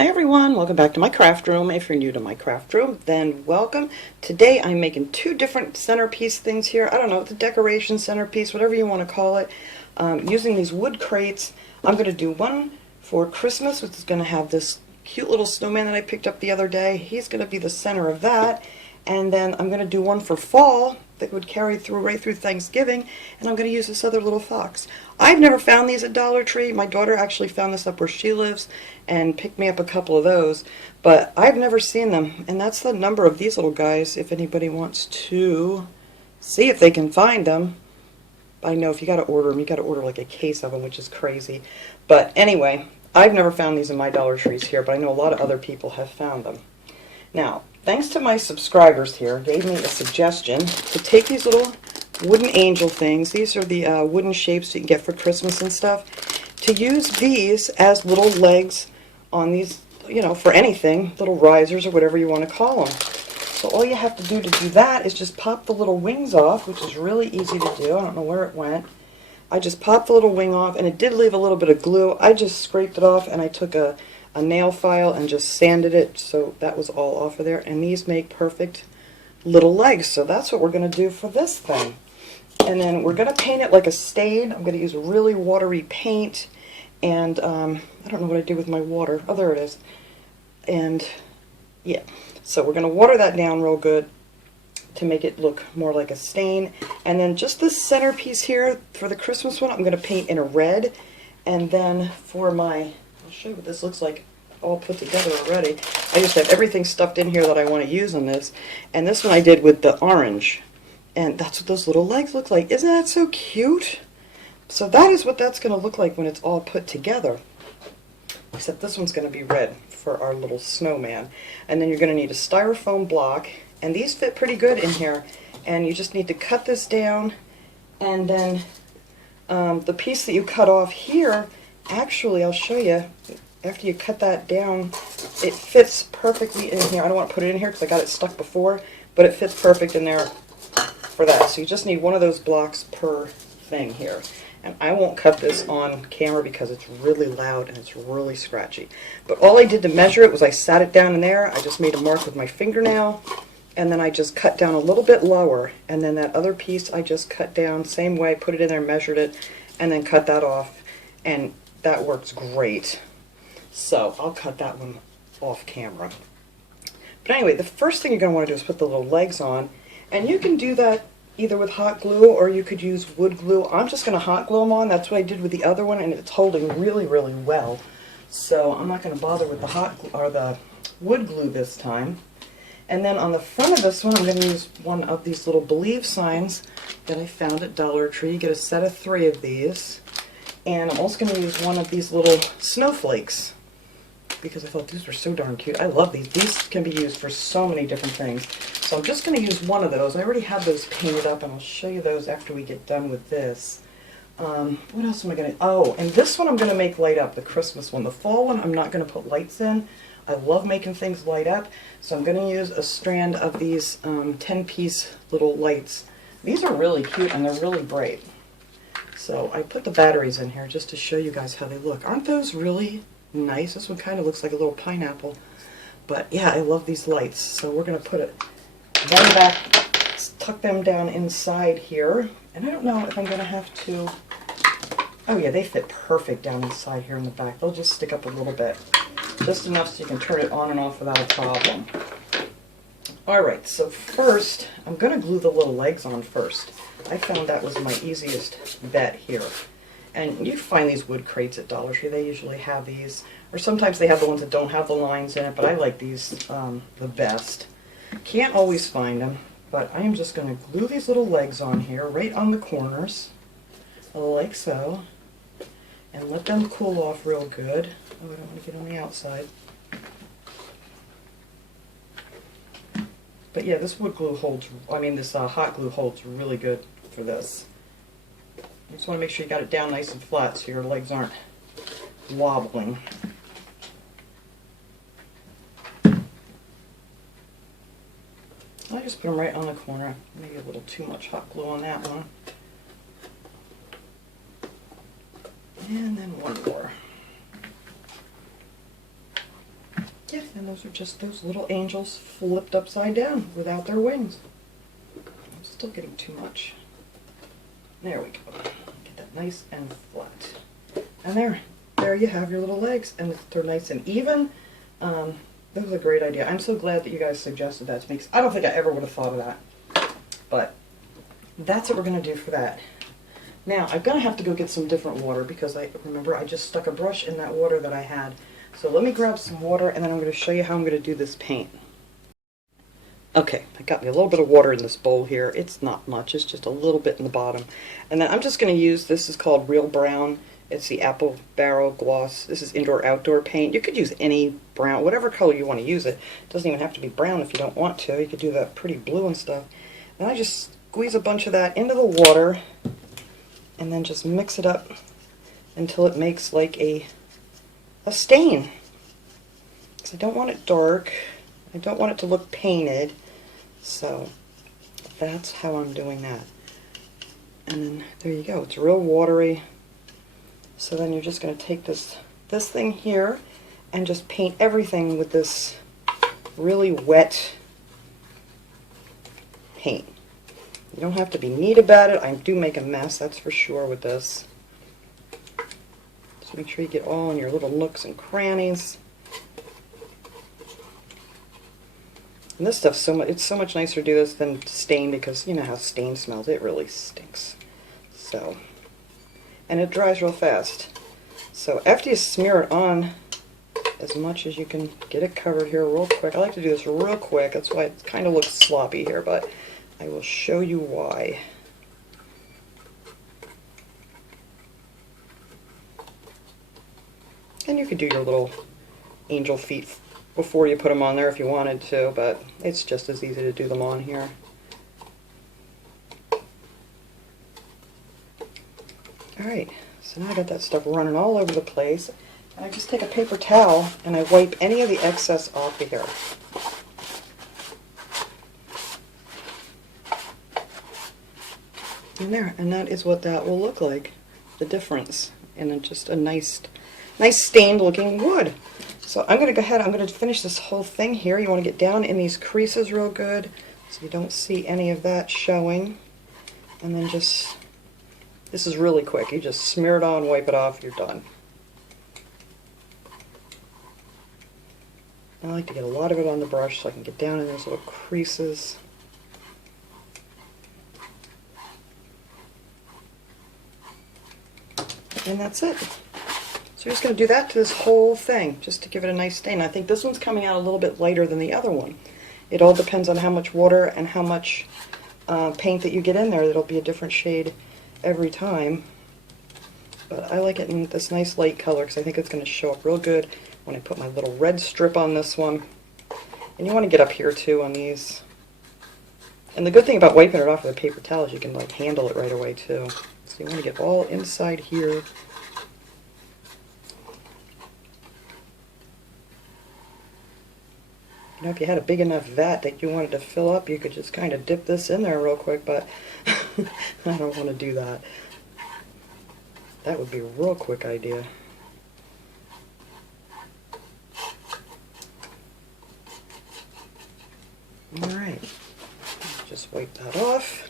Hi everyone, welcome back to my craft room. If you're new to my craft room, then welcome. Today I'm making two different centerpiece things here. I don't know, the decoration centerpiece, whatever you want to call it. Using these wood crates. I'm going to do one for Christmas, which is going to have this cute little snowman that I picked up the other day. He's going to be the center of that. And then I'm going to do one for fall that would carry through right through Thanksgiving, and I'm going to use this other little fox. I've never found these at Dollar Tree. My daughter actually found this up where she lives and picked me up a couple of those, but I've never seen them, and that's the number of these little guys if anybody wants to see if they can find them. I know if you got to order them, you got to order like a case of them, which is crazy. But anyway, I've never found these in my Dollar Trees here, but I know a lot of other people have found them. Now, thanks to my subscribers here, gave me a suggestion to take these little wooden angel things. These are the wooden shapes you can get for Christmas and stuff. To use these as little legs on these, you know, for anything, little risers or whatever you want to call them. So all you have to do that is just pop the little wings off, which is really easy to do. I don't know where it went. I just popped the little wing off, and it did leave a little bit of glue. I just scraped it off, and I took a nail file and just sanded it, so that was all off of there. And these make perfect little legs, so that's what we're going to do for this thing. And then we're going to paint it like a stain. I'm going to use really watery paint, and I don't know what I do with my water. Oh, there it is. And yeah, so we're going to water that down real good to make it look more like a stain. And then just this centerpiece here for the Christmas one, I'm going to paint in a red. And then for my, I'll show you what this looks like all put together already. I just have everything stuffed in here that I want to use on this. And this one I did with the orange. And that's what those little legs look like. Isn't that so cute? So that is what that's going to look like when it's all put together. Except this one's going to be red for our little snowman. And then you're going to need a styrofoam block. And these fit pretty good in here. And you just need to cut this down. And then the piece that you cut off here, actually, I'll show you, after you cut that down, it fits perfectly in here. I don't want to put it in here because I got it stuck before, but it fits perfect in there for that. So you just need one of those blocks per thing here. And I won't cut this on camera because it's really loud and it's really scratchy. But all I did to measure it was I sat it down in there, I just made a mark with my fingernail, and then I just cut down a little bit lower, and then that other piece I just cut down same way, put it in there, measured it, and then cut that off, and that works great. So I'll cut that one off camera. But anyway, the first thing you're going to want to do is put the little legs on, and you can do that either with hot glue or you could use wood glue. I'm just going to hot glue them on. That's what I did with the other one, and it's holding really, really well. So I'm not going to bother with the hot glue or the wood glue this time. And then on the front of this one, I'm going to use one of these little believe signs that I found at Dollar Tree. You get a set of 3 of these. And I'm also going to use one of these little snowflakes because I thought these were so darn cute. I love these. These can be used for so many different things. So I'm just going to use one of those. I already have those painted up, and I'll show you those after we get done with this. What else am I going to... Oh, and this one I'm going to make light up, the Christmas one. The fall one I'm not going to put lights in. I love making things light up, so I'm going to use a strand of these 10-piece little lights. These are really cute, and they're really bright. So I put the batteries in here just to show you guys how they look. Aren't those really nice? This one kind of looks like a little pineapple. But yeah, I love these lights. So we're going to put it one back, tuck them down inside here. And I don't know if I'm going to have to... Oh yeah, they fit perfect down inside here in the back. They'll just stick up a little bit. Just enough so you can turn it on and off without a problem. Alright, so first, I'm going to glue the little legs on first. I found that was my easiest bet here. And you find these wood crates at Dollar Tree. They usually have these. Or sometimes they have the ones that don't have the lines in it, but I like these the best. Can't always find them, but I am just going to glue these little legs on here, right on the corners, like so. And let them cool off real good. Oh, I don't want to get on the outside. But yeah, this wood glue holds, this hot glue holds really good for this. You just want to make sure you got it down nice and flat so your legs aren't wobbling. I just put them right on the corner. Maybe a little too much hot glue on that one. And then one more. And those are just those little angels flipped upside down without their wings. I'm still getting too much. There we go. Get that nice and flat. And there you have your little legs, and they're nice and even. That was a great idea. I'm so glad that you guys suggested that to me, 'cause I don't think I ever would have thought of that. But that's what we're going to do for that. Now, I'm going to have to go get some different water, because I remember I just stuck a brush in that water that I had. So let me grab some water, and then I'm going to show you how I'm going to do this paint. Okay, I got me a little bit of water in this bowl here. It's not much, it's just a little bit in the bottom. And then I'm just going to use, this is called Real Brown. It's the Apple Barrel Gloss. This is indoor-outdoor paint. You could use any brown, whatever color you want to use it. It doesn't even have to be brown if you don't want to. You could do that pretty blue and stuff. And I just squeeze a bunch of that into the water, and then just mix it up until it makes like a stain. Because I don't want it dark. I don't want it to look painted. So that's how I'm doing that. And then there you go. It's real watery. So then you're just going to take this thing here and just paint everything with this really wet paint. You don't have to be neat about it. I do make a mess, that's for sure, with this. Just make sure you get all in your little nooks and crannies. And this stuff's it's so much nicer to do this than stain, because you know how stain smells. It really stinks. So, and it dries real fast. So after you smear it on as much as you can, get it covered here real quick. I like to do this real quick. That's why it kind of looks sloppy here, but I will show you why. And you could do your little angel feet before you put them on there if you wanted to, but it's just as easy to do them on here. Alright, so now I got that stuff running all over the place, and I just take a paper towel and I wipe any of the excess off of here. And there, and that is what that will look like, the difference, and then just a nice stained looking wood. So I'm going to go ahead, I'm going to finish this whole thing here. You want to get down in these creases real good so you don't see any of that showing. And then just, this is really quick. You just smear it on, wipe it off, you're done. I like to get a lot of it on the brush so I can get down in those little creases. And that's it. So you're just going to do that to this whole thing, just to give it a nice stain. I think this one's coming out a little bit lighter than the other one. It all depends on how much water and how much paint that you get in there. It'll be a different shade every time. But I like it in this nice light color because I think it's going to show up real good when I put my little red strip on this one. And you want to get up here too on these. And the good thing about wiping it off with a paper towel is you can like handle it right away too. So you want to get all inside here. You know, if you had a big enough vat that you wanted to fill up, you could just kind of dip this in there real quick, but I don't want to do that. That would be a real quick idea. Alright, just wipe that off.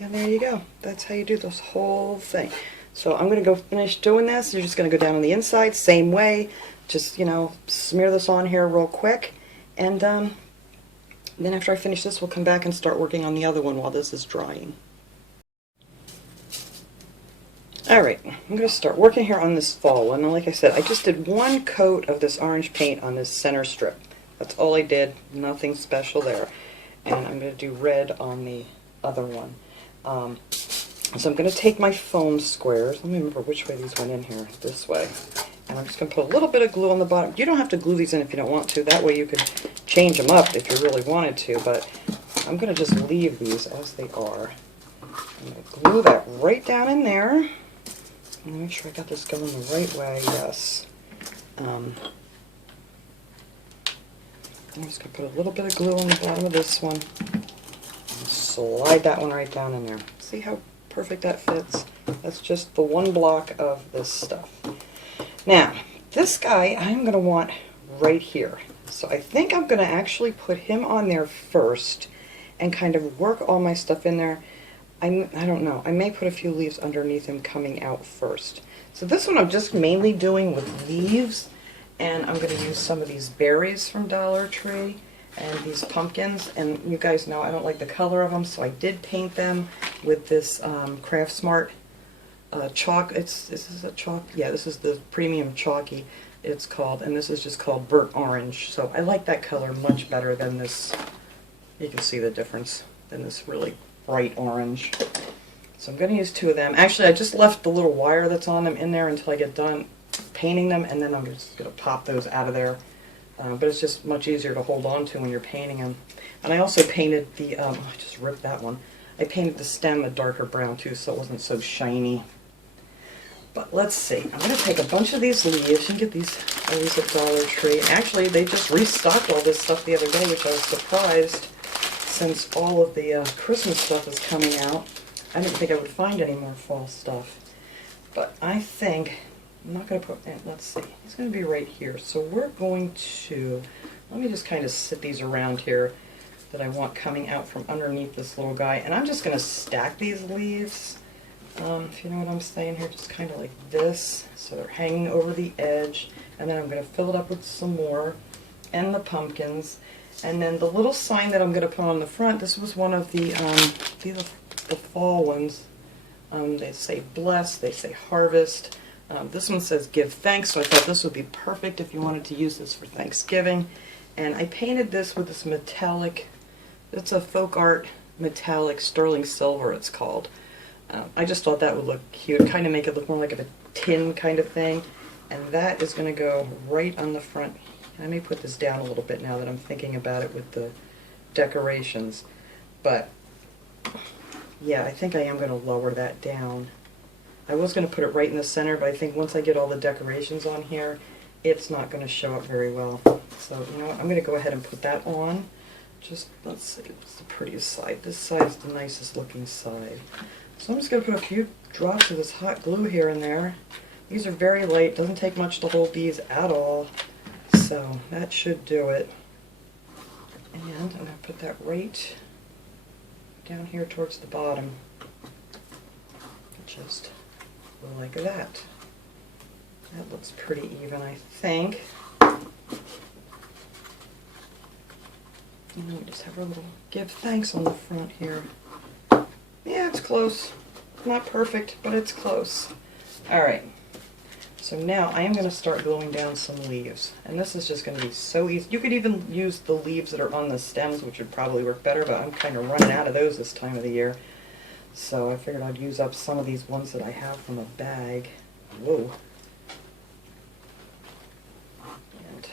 And there you go. That's how you do this whole thing. So I'm going to go finish doing this. You're just going to go down on the inside, same way. Just, you know, smear this on here real quick. And then after I finish this, we'll come back and start working on the other one while this is drying. Alright, I'm going to start working here on this fall one. And like I said, I just did one coat of this orange paint on this center strip. That's all I did. Nothing special there. And I'm going to do red on the other one. So I'm going to take my foam squares. Let me remember which way these went in here. This way. And I'm just going to put a little bit of glue on the bottom. You don't have to glue these in if you don't want to. That way you can change them up if you really wanted to. But I'm going to just leave these as they are. I'm going to glue that right down in there. And make sure I got this going the right way. Yes. I'm just going to put a little bit of glue on the bottom of this one. And slide that one right down in there. See how perfect that fits? That's just the one block of this stuff. Now, this guy I'm going to want right here. So I think I'm going to actually put him on there first and kind of work all my stuff in there. I don't know. I may put a few leaves underneath him coming out first. So this one I'm just mainly doing with leaves, and I'm going to use some of these berries from Dollar Tree and these pumpkins. And you guys know I don't like the color of them, so I did paint them with this Craft Smart chalk. Is this a chalk? Yeah, this is the premium chalky it's called, and this is just called burnt orange. So I like that color much better than this. You can see the difference than this really bright orange. So I'm going to use two of them. Actually, I just left the little wire that's on them in there until I get done painting them, and then I'm just going to pop those out of there. But it's just much easier to hold on to when you're painting them. And I also painted the, I just ripped that one. I painted the stem a darker brown too, so it wasn't so shiny. But let's see. I'm going to take a bunch of these leaves. You can get these always at Dollar Tree. Actually, they just restocked all this stuff the other day, which I was surprised, since all of the Christmas stuff is coming out. I didn't think I would find any more fall stuff. But I think, I'm not going to put, let's see, it's going to be right here. So we're going to, let me just kind of sit these around here that I want coming out from underneath this little guy. And I'm just going to stack these leaves, if you know what I'm saying here, just kind of like this. So they're hanging over the edge. And then I'm going to fill it up with some more, and the pumpkins. And then the little sign that I'm going to put on the front, this was one of the fall ones. They say bless, they say harvest. This one says give thanks, so I thought this would be perfect if you wanted to use this for Thanksgiving. And I painted this with this metallic, it's a folk art metallic sterling silver it's called. I just thought that would look cute, kind of make it look more like a tin kind of thing. And that is going to go right on the front. I may put this down a little bit now that I'm thinking about it with the decorations. But yeah, I think I am going to lower that down. I was going to put it right in the center, but I think once I get all the decorations on here, it's not going to show up very well. So, you know what, I'm going to go ahead and put that on. Just, let's see, what's the prettiest side? This side is the nicest looking side. So I'm just going to put a few drops of this hot glue here and there. These are very light, doesn't take much to hold these at all. So that should do it. And I'm going to put that right down here towards the bottom. Just like that. That looks pretty even, I think. And then we just have our little give thanks on the front here. Yeah, it's close. Not perfect, but it's close. Alright. So now I am going to start gluing down some leaves. And this is just going to be so easy. You could even use the leaves that are on the stems, which would probably work better, but I'm kind of running out of those this time of the year. So I figured I'd use up some of these ones that I have from a bag. Whoa. And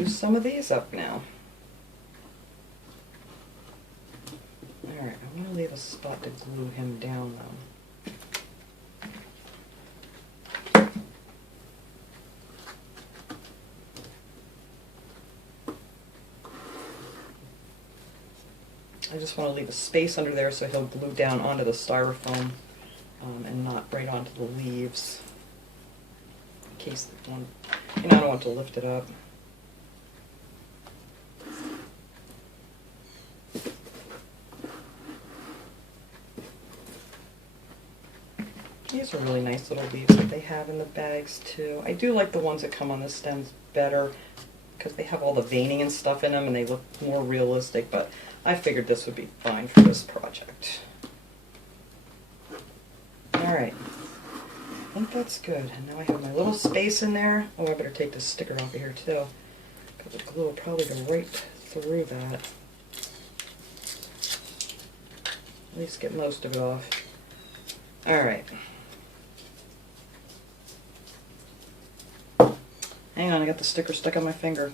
use some of these up now. Alright, I'm going to leave a spot to glue him down though. I just want to leave a space under there so he'll glue down onto the styrofoam and not right onto the leaves. In case the one, you know, I don't want to lift it up. These are really nice little leaves that they have in the bags too. I do like the ones that come on the stems better because they have all the veining and stuff in them and they look more realistic, but I figured this would be fine for this project. Alright, I think that's good. And now I have my little space in there. Oh, I better take this sticker off of here too, because the glue will probably go right through that. At least get most of it off. Alright. Hang on, I got the sticker stuck on my finger.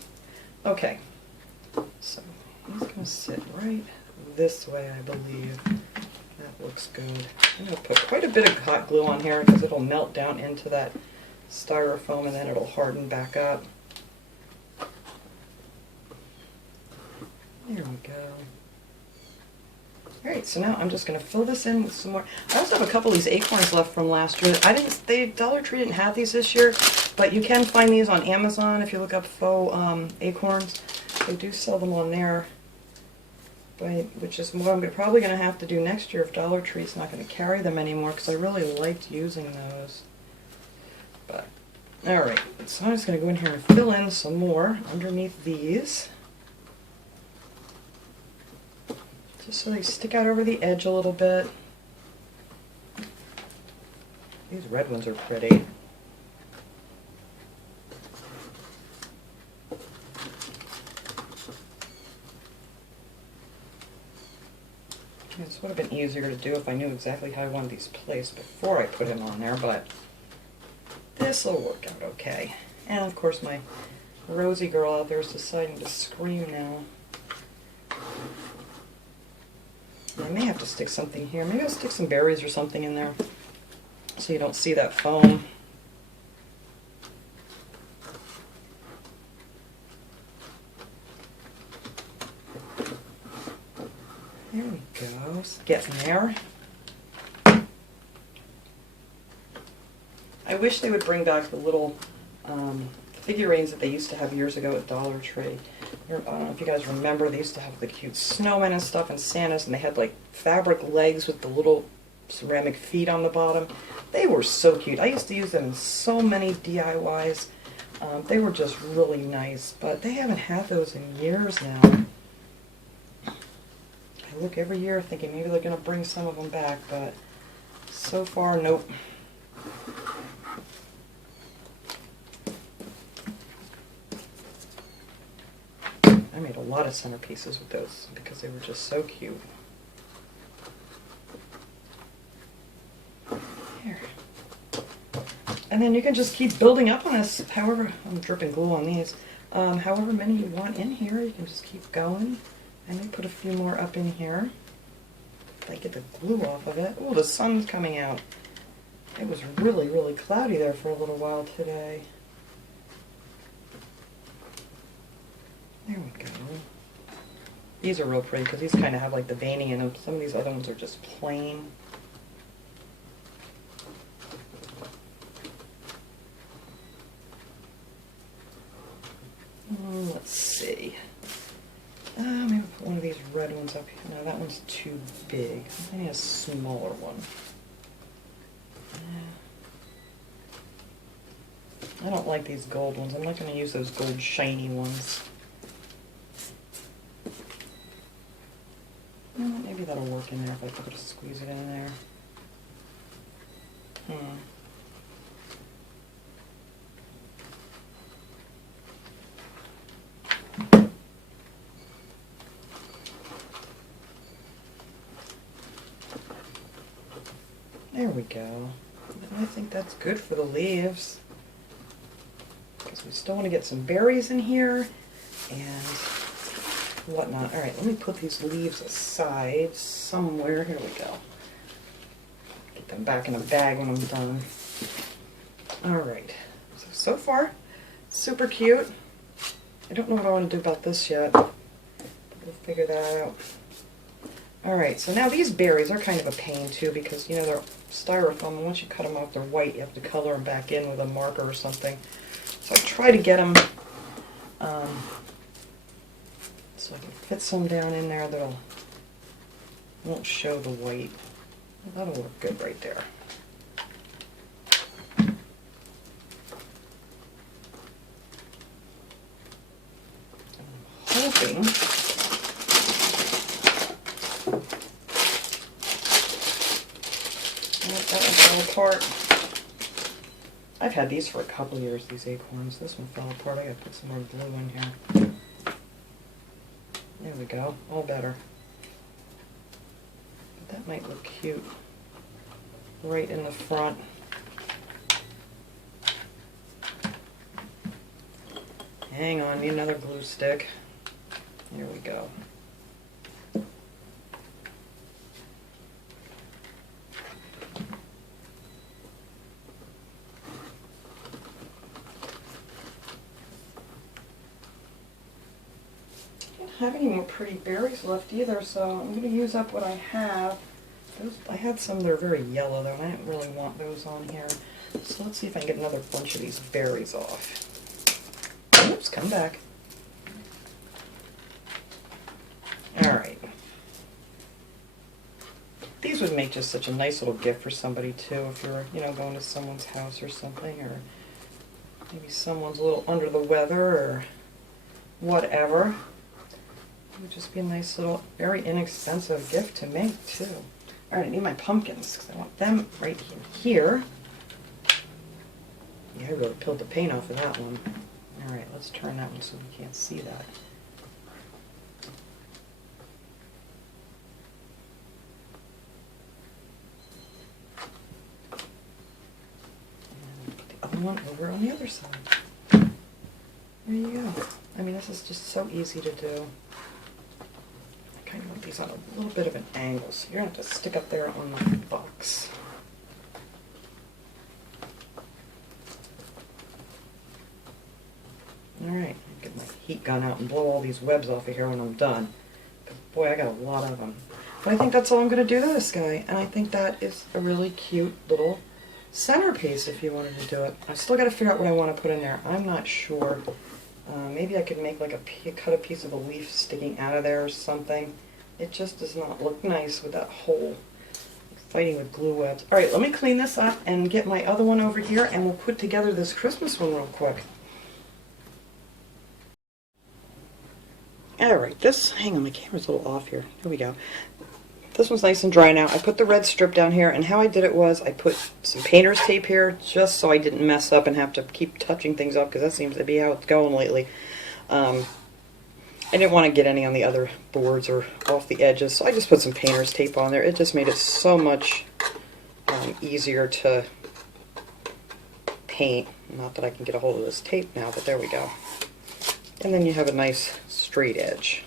Okay, so he's going to sit right this way, I believe. That looks good. I'm going to put quite a bit of hot glue on here because it'll melt down into that styrofoam and then it'll harden back up. There we go. Alright, so now I'm just going to fill this in with some more. I also have a couple of these acorns left from last year. Dollar Tree didn't have these this year, but you can find these on Amazon if you look up faux acorns. They do sell them on there, which is what I'm probably going to have to do next year if Dollar Tree's not going to carry them anymore, because I really liked using those. But, alright, so I'm just going to go in here and fill in some more underneath these. Just so they stick out over the edge a little bit. These red ones are pretty. This would have been easier to do if I knew exactly how I wanted these placed before I put him on there, but this will work out okay. And of course my Rosie girl out there is deciding to scream now. I may have to stick something here. Maybe I'll stick some berries or something in there so you don't see that foam. There we go. It's getting there. I wish they would bring back the little figurines that they used to have years ago at Dollar Tree. I don't know if you guys remember, they used to have the cute snowmen and stuff and Santas, and they had like fabric legs with the little ceramic feet on the bottom. They were so cute. I used to use them in so many DIYs. They were just really nice, but they haven't had those in years now. I look every year thinking maybe they're going to bring some of them back, but so far, nope. I made a lot of centerpieces with those because they were just so cute. Here. And then you can just keep building up on this, however, I'm dripping glue on these, however many you want in here, you can just keep going. And then put a few more up in here. If I get the glue off of it. Oh, the sun's coming out. It was really, really cloudy there for a little while today. There we go. These are real pretty because these kind of have like the veining in them. Some of these other ones are just plain. Let's see. Maybe put one of these red ones up here. No, that one's too big. I need a smaller one. I don't like these gold ones. I'm not going to use those gold shiny ones. Maybe that'll work in there if I could just squeeze it in there. There we go. I think that's good for the leaves. Because we still want to get some berries in here and whatnot. Alright, let me put these leaves aside somewhere. Here we go. Get them back in a bag when I'm done. Alright. So far, super cute. I don't know what I want to do about this yet. We'll figure that out. Alright, so now these berries are kind of a pain too because, you know, they're styrofoam, and once you cut them off, they're white. You have to color them back in with a marker or something. So I try to get them so I can fit some down in there that won't show the white. Well, that'll work good right there. I'm hoping that one fell apart. I've had these for a couple of years, these acorns. This one fell apart. I gotta put some more glue in here. There we go. All better. But that might look cute right in the front. Hang on, need another glue stick. There we go. have any more pretty berries left either, so I'm going to use up what I have. I had some that are very yellow though, and I didn't really want those on here. So let's see if I can get another bunch of these berries off. Oops, come back. Alright. These would make just such a nice little gift for somebody too, if you're, going to someone's house or something, or maybe someone's a little under the weather or whatever. It would just be a nice little, very inexpensive gift to make too. Alright, I need my pumpkins, because I want them right in here. Yeah, I really peeled the paint off of that one. Alright, let's turn that one so we can't see that. And put the other one over on the other side. There you go. I mean, this is just so easy to do. I kind of want these on a little bit of an angle, so you're going to have to stick up there on the box. Alright, get my heat gun out and blow all these webs off of here when I'm done. Because boy, I got a lot of them. But I think that's all I'm going to do to this guy. And I think that is a really cute little centerpiece if you wanted to do it. I still got to figure out what I want to put in there. I'm not sure. Maybe I could make like cut a piece of a leaf sticking out of there or something. It just does not look nice with that hole. Fighting with glue webs. Alright, let me clean this up and get my other one over here, and we'll put together this Christmas one real quick. Alright, hang on, my camera's a little off here. Here we go. This one's nice and dry now. I put the red strip down here, and how I did it was I put some painter's tape here just so I didn't mess up and have to keep touching things up, because that seems to be how it's going lately. I didn't want to get any on the other boards or off the edges, so I just put some painter's tape on there. It just made it so much easier to paint. Not that I can get a hold of this tape now, but there we go. And then you have a nice straight edge.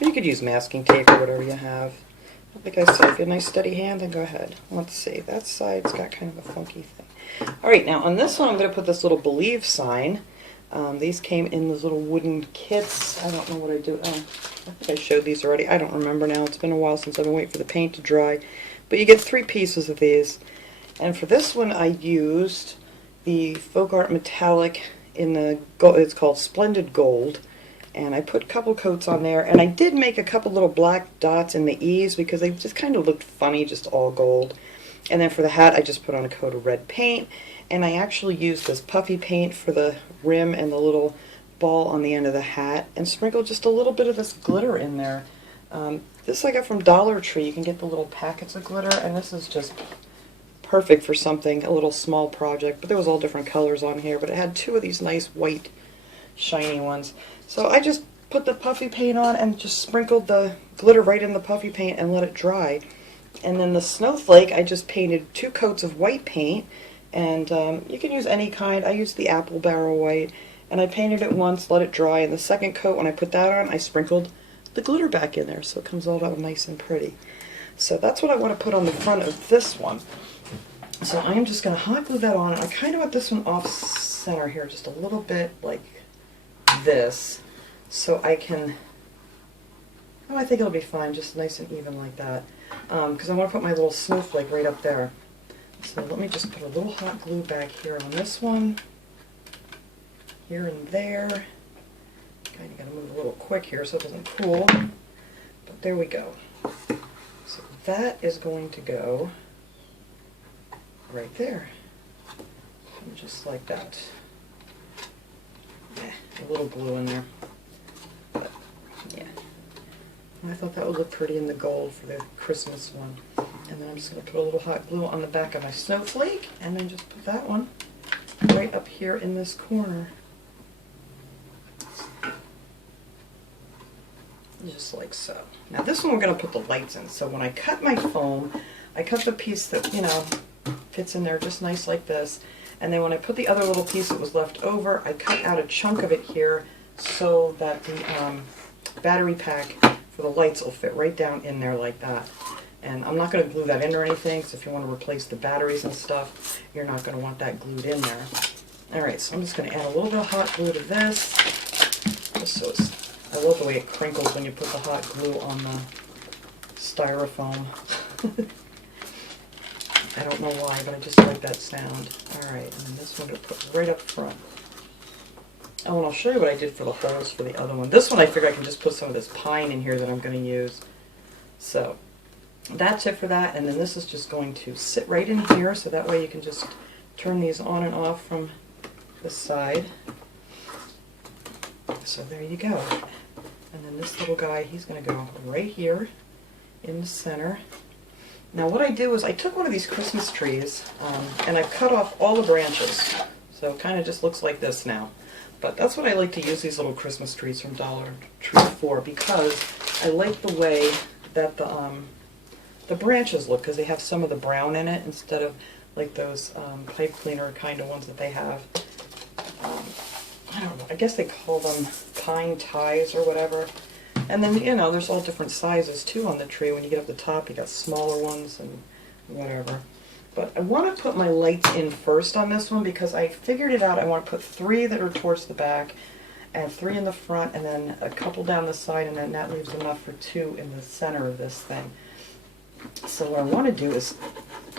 You could use masking tape or whatever you have. Like I said, if you have a nice steady hand, then go ahead. Let's see, that side's got kind of a funky thing. Alright, now on this one I'm going to put this little believe sign. These came in those little wooden kits. I don't know what I do. I think I showed these already. I don't remember now. It's been a while since I've been waiting for the paint to dry. But you get 3 pieces of these. And for this one I used the Folk Art Metallic in the gold. It's called Splendid Gold. And I put a couple coats on there. And I did make a couple little black dots in the eaves because they just kind of looked funny, just all gold. And then for the hat I just put on a coat of red paint. And I actually used this puffy paint for the rim and the little ball on the end of the hat, and sprinkled just a little bit of this glitter in there. This I got from Dollar Tree. You can get the little packets of glitter, and this is just perfect for something, a little small project. But there was all different colors on here, but it had 2 of these nice white shiny ones. So I just put the puffy paint on and just sprinkled the glitter right in the puffy paint and let it dry. And then the snowflake, I just painted 2 coats of white paint. And you can use any kind. I used the apple barrel white, and I painted it once, let it dry, and the second coat, when I put that on, I sprinkled the glitter back in there, so it comes all out nice and pretty. So that's what I want to put on the front of this one. So I'm just going to hot glue that on. I kind of want this one off center here, just a little bit like this, so I can, oh, I think it'll be fine, just nice and even like that, because I want to put my little snowflake right up there. So let me just put a little hot glue back here on this one, here and there. Kind of got to move a little quick here so it doesn't cool, but there we go. So that is going to go right there, and just like that. A little glue in there, but yeah. And I thought that would look pretty in the gold for the Christmas one. And then I'm just going to put a little hot glue on the back of my snowflake, and then just put that one right up here in this corner. Just like so. Now this one we're going to put the lights in. So when I cut my foam, I cut the piece that, fits in there just nice like this. And then when I put the other little piece that was left over, I cut out a chunk of it here so that the battery pack for the lights will fit right down in there like that. And I'm not going to glue that in or anything, because if you want to replace the batteries and stuff, you're not going to want that glued in there. Alright, so I'm just going to add a little bit of hot glue to this. so I love the way it crinkles when you put the hot glue on the styrofoam. I don't know why, but I just like that sound. Alright, and then this one to put right up front. Oh, and I'll show you what I did for the holes for the other one. This one I figure I can just put some of this pine in here that I'm going to use. So, that's it for that, and then this is just going to sit right in here, so that way you can just turn these on and off from this side. So there you go. And then this little guy, he's going to go right here in the center. Now what I do is I took one of these Christmas trees and I cut off all the branches. So it kind of just looks like this now. But that's what I like to use these little Christmas trees from Dollar Tree for, because I like the way that the branches look, because they have some of the brown in it instead of like those pipe cleaner kind of ones that they have. I don't know, I guess they call them pine ties or whatever. And then, you know, there's all different sizes too on the tree. When you get up the top, you got smaller ones and whatever. But I want to put my lights in first on this one because I figured it out. I want to put 3 that are towards the back and 3 in the front and then a couple down the side, and then that leaves enough for 2 in the center of this thing. So what I want to do is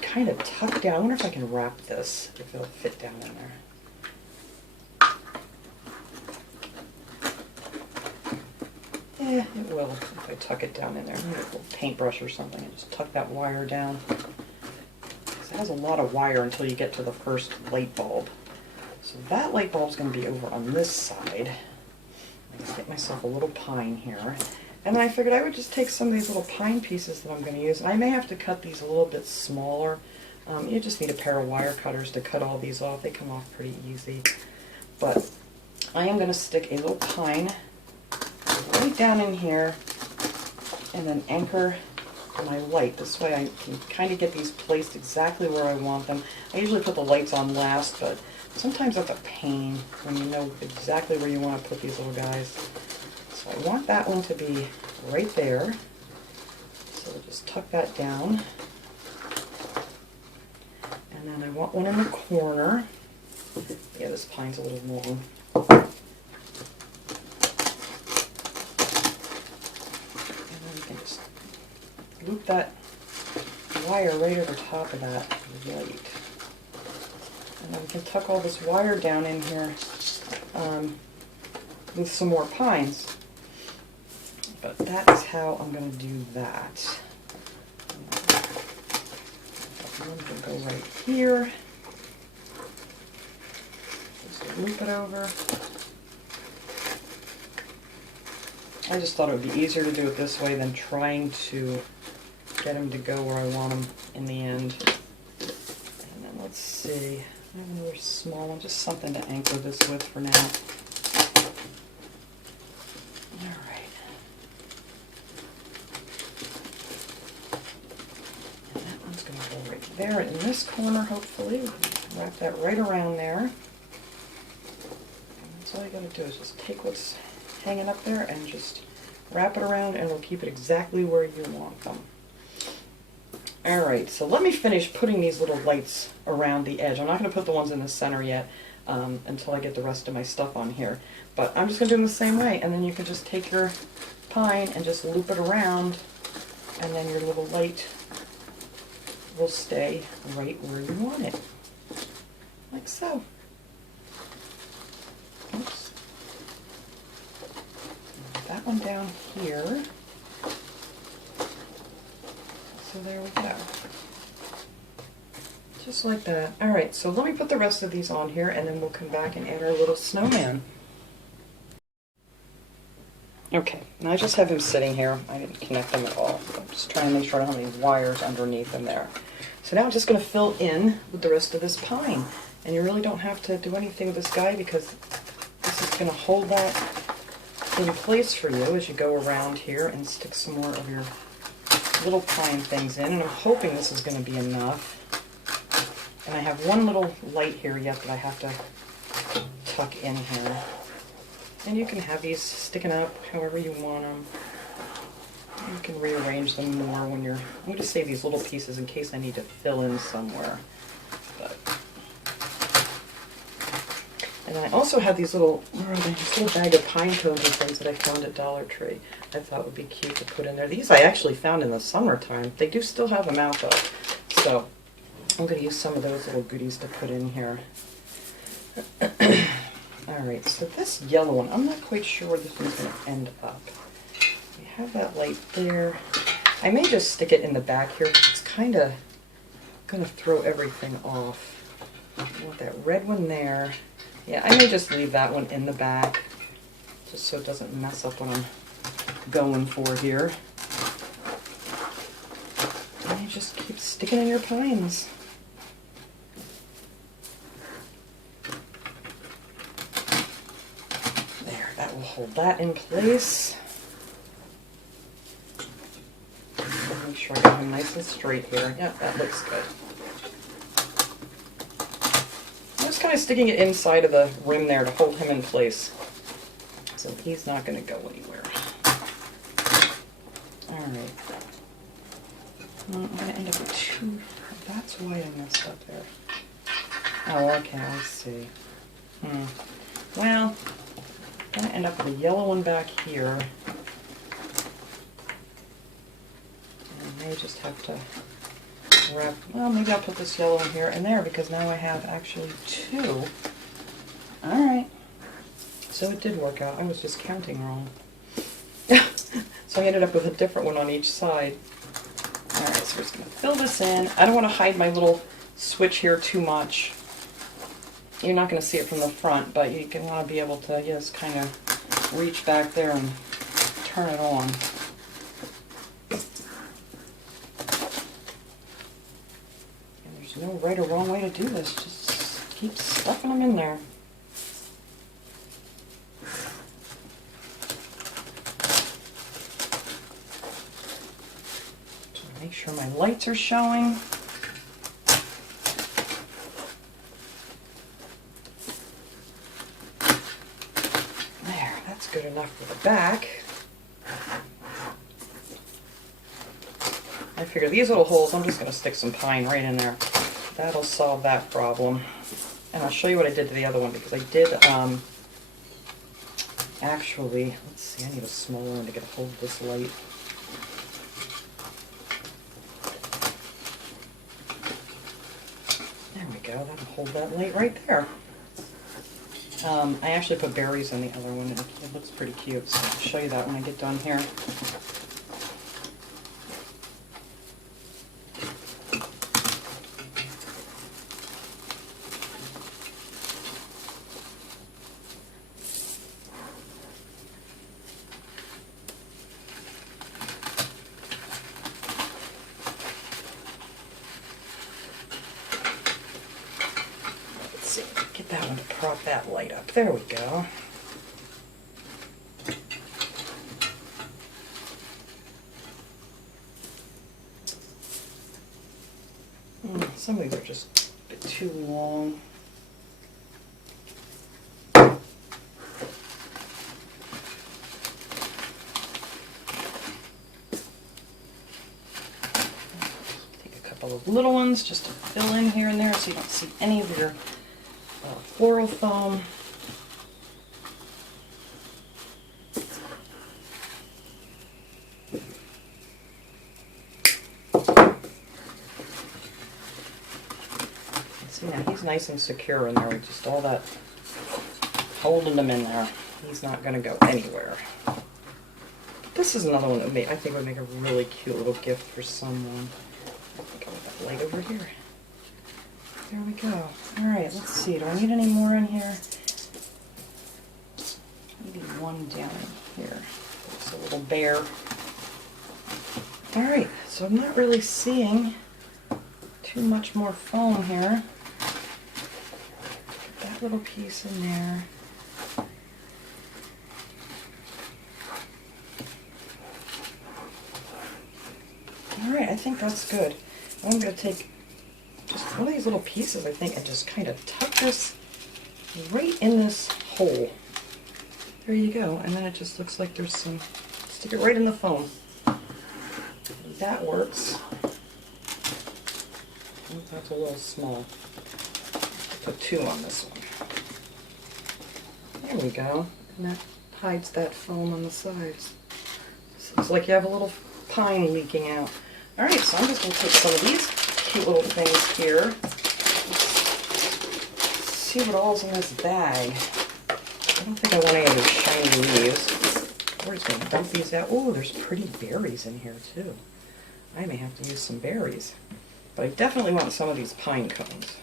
kind of tuck down. I wonder if I can wrap this, if it'll fit down in there. Yeah, it will if I tuck it down in there. Maybe a little paintbrush or something and just tuck that wire down. It has a lot of wire until you get to the first light bulb. So that light bulb's going to be over on this side. Let's get myself a little pine here. And I figured I would just take some of these little pine pieces that I'm going to use. And I may have to cut these a little bit smaller. You just need a pair of wire cutters to cut all these off. They come off pretty easy. But I am going to stick a little pine right down in here and then anchor my light. This way I can kind of get these placed exactly where I want them. I usually put the lights on last, but sometimes that's a pain when you know exactly where you want to put these little guys. So I want that one to be right there. So we'll just tuck that down. And then I want one in the corner. Yeah, this pine's a little long. Loop that wire right over top of that light. And then we can tuck all this wire down in here with some more pines. But that is how I'm going to do that. One can go right here. Just loop it over. I just thought it would be easier to do it this way than trying to get them to go where I want them in the end. And then let's see, I have another small one, just something to anchor this with for now. Alright. And that one's going to go right there in this corner, hopefully. We can wrap that right around there. And that's all you got to do is just take what's hanging up there and just wrap it around, and it'll keep it exactly where you want them. Alright, so let me finish putting these little lights around the edge. I'm not going to put the ones in the center yet until I get the rest of my stuff on here. But I'm just going to do them the same way, and then you can just take your pine and just loop it around, and then your little light will stay right where you want it. Like so. Oops. That one down here. So there we go. Just like that. Alright, so let me put the rest of these on here and then we'll come back and add our little snowman. Okay, now I just have him sitting here. I didn't connect them at all. I'm just trying to make sure I don't have any wires underneath him there. So now I'm just going to fill in with the rest of this pine. And you really don't have to do anything with this guy because this is going to hold that in place for you as you go around here and stick some more of your little pine things in, and I'm hoping this is going to be enough. And I have one little light here yet that I have to tuck in here. And you can have these sticking up however you want them. You can rearrange them more when you're... I'm going to save these little pieces in case I need to fill in somewhere. But And I also have these little, this little bag of pine cones and things that I found at Dollar Tree. I thought would be cute to put in there. These I actually found in the summertime. They do still have them out though. So I'm going to use some of those little goodies to put in here. Alright, so this yellow one, I'm not quite sure where this one's going to end up. We have that light there. I may just stick it in the back here. It's kind of going to throw everything off. I want that red one there. Yeah, I may just leave that one in the back, just so it doesn't mess up what I'm going for here. And you just keep sticking in your pines. There, that will hold that in place. Make sure I got them nice and straight here. Yep, that looks good. I'm just kind of sticking it inside of the rim there to hold him in place. So he's not going to go anywhere. Alright. I'm going to end up with two. That's why I messed up there. Oh, okay, I see. Well, I'm going to end up with a yellow one back here. And I may just have to wrap, well, maybe I'll put this yellow in here and there because now I have actually two. Alright. So it did work out. I was just counting wrong. So I ended up with a different one on each side. Alright, so we're just going to fill this in. I don't want to hide my little switch here too much. You're not going to see it from the front, but you can want to be able to just kind of reach back there and turn it on. And there's no right or wrong way to do this. Just keep stuffing them in there. Make sure my lights are showing. There, that's good enough for the back. I figure these little holes, I'm just going to stick some pine right in there. That'll solve that problem. And I'll show you what I did to the other one because I did actually, let's see, I need a smaller one to get a hold of this light. That'll hold that light right there. I actually put berries in the other one. It looks pretty cute, so I'll show you that when I get done here. Get that one to prop that light up. There we go. Some of these are just a bit too long. Take a couple of little ones just to fill in here and there so you don't see any of your floral foam. See now he's nice and secure in there with just all that holding him in there. He's not going to go anywhere. This is another one that I think would make a really cute little gift for someone. I think I'll put that light over here. There we go. Alright, let's see. Do I need any more in here? Maybe one down here. It's a little bare. Alright, so I'm not really seeing too much more foam here. Put that little piece in there. Alright, I think that's good. I'm going to take just one of these little pieces, I think, and just kind of tuck this right in this hole. There you go. And then it just looks like there's some, stick it right in the foam. That works. Oh, that's a little small. Put two on this one. There we go. And that hides that foam on the sides. So it's like you have a little pine leaking out. Alright, so I'm just going to take some of these cute little things here. Let's see what all's in this bag. I don't think I want any of those shiny leaves. We're just going to dump these out. Oh, there's pretty berries in here too. I may have to use some berries. But I definitely want some of these pine cones.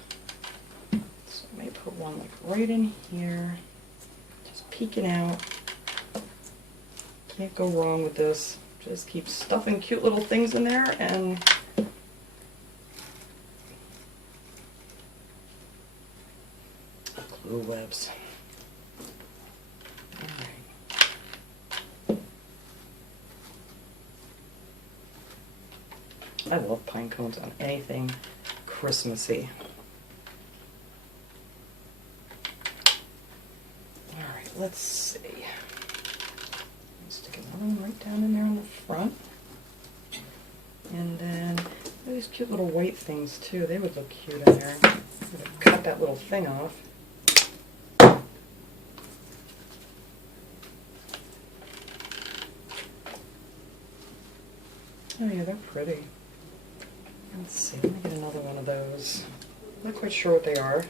So I may put one like right in here. Just peeking out. Can't go wrong with this. Just keep stuffing cute little things in there and glue webs. Alright. I love pine cones on anything Christmassy. Alright, let's see. Stick another one right down in there in the front. And then these cute little white things too. They would look cute in there. I'm going to cut that little thing off. Oh yeah, they're pretty. Let's see, let me get another one of those. I'm not quite sure what they are.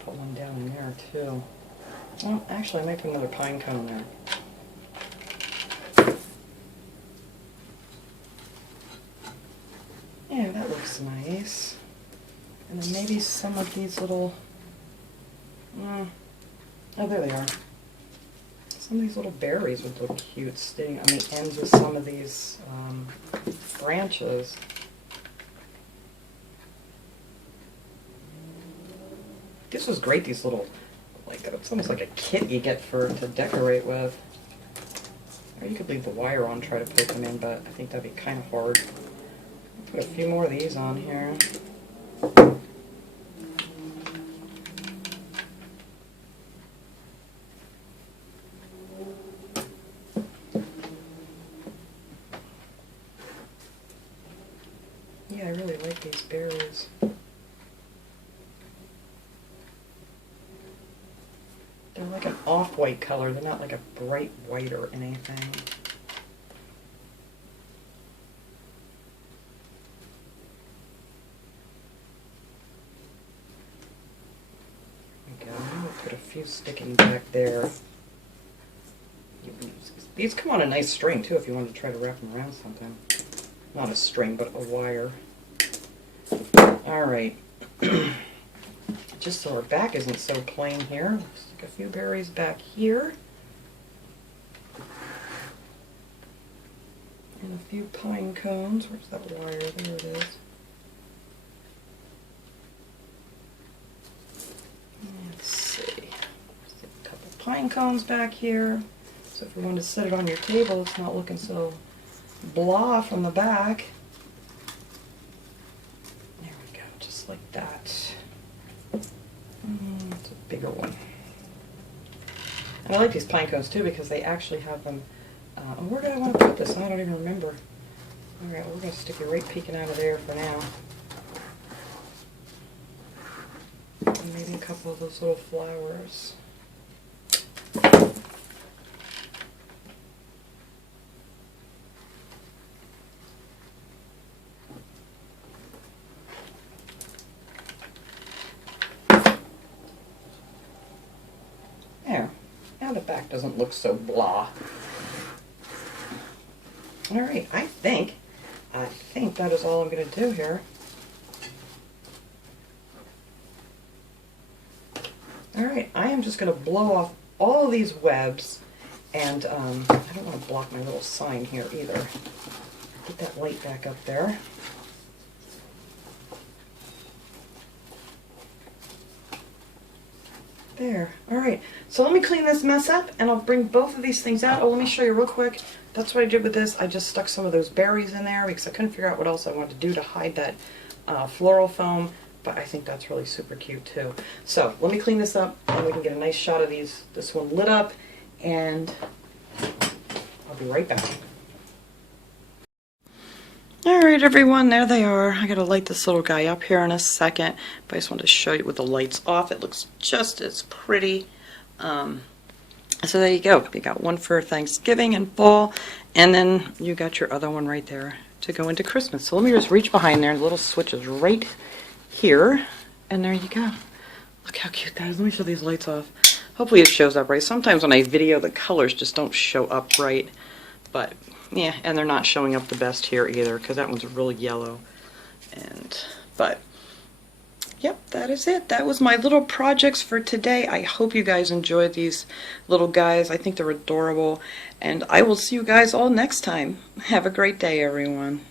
Put one down in there too. Well, actually I might put another pine cone there. Yeah, that looks nice. And then maybe some of these little, oh, there they are. Some of these little berries would look cute sitting on the ends of some of these branches. This was great, these little, like, it's almost like a kit you get to decorate with. Or you could leave the wire on, try to put them in, but I think that'd be kind of hard. I'll put a few more of these on here. Yeah, I really like these berries. They're like an off-white color. They're not like a bright white or anything. There we go. I'm going to put a few sticking back there. These come on a nice string too if you want to try to wrap them around something. Not a string, but a wire. Alright. Just so our back isn't so plain here, stick a few berries back here. And a few pine cones. Where's that wire? There it is. Let's see. Stick a couple pine cones back here. So if you want to set it on your table, it's not looking so blah from the back. There we go, just like that. It's a bigger one. And I like these pine cones too because they actually have them. Where did I want to put this? I don't even remember. Alright, well, we're going to stick it right peeking out of there for now. And maybe a couple of those little flowers. There. Now the back doesn't look so blah. Alright, I think that is all I'm going to do here. Alright, I am just going to blow off all of these webs, and I don't want to block my little sign here either. Get that light back up there. There. Alright, so let me clean this mess up and I'll bring both of these things out. Oh, let me show you real quick. That's what I did with this. I just stuck some of those berries in there because I couldn't figure out what else I wanted to do to hide that floral foam, but I think that's really super cute too. So let me clean this up and we can get a nice shot of this one lit up, and I'll be right back. Alright everyone, there they are. I gotta light this little guy up here in a second, but I just wanted to show you with the lights off. It looks just as pretty. So there you go. You got one for Thanksgiving and fall, and then you got your other one right there to go into Christmas. So let me just reach behind there. The little switch is right here, and there you go. Look how cute that is. Let me show these lights off. Hopefully it shows up right. Sometimes when I video, the colors just don't show up right, but yeah, and they're not showing up the best here either because that one's real yellow. But yep, that is it. That was my little projects for today. I hope you guys enjoyed these little guys. I think they're adorable, and I will see you guys all next time. Have a great day, everyone.